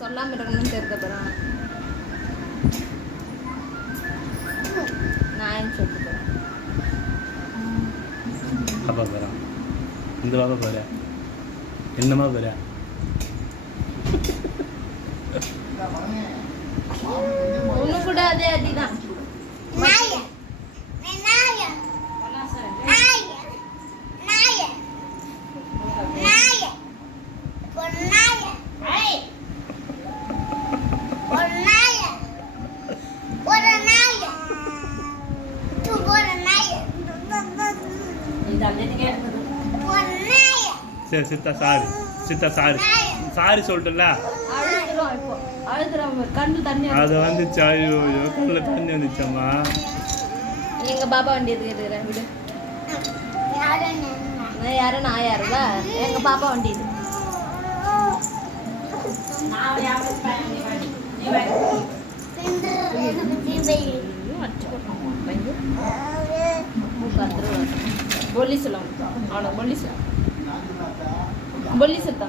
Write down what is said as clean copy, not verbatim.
சொல்லாம இருக்கணும்னு தெரிஞ்சப்பறம் நான் சொல்லிட்டு போகிறேன். அப்பா போகிறேன் இந்த பாப்பா போகிறேன் என்னம்மா போகிறேன் ஒன்று கூட அதே அடிதான். சரி சித்தா சாரி சித்தா சாரி சாரி சொல்லிட்டுல அது வந்துச்சு. ஐயோ கண்ணில் தண்ணி வந்துச்சம்மா. எங்க பாப்பா வண்டி எதுக்கு விடு. யாரும் நான் யாருதா எங்க பாப்பா வண்டி இது. बोली सलाम बोली सलाम बोली सकता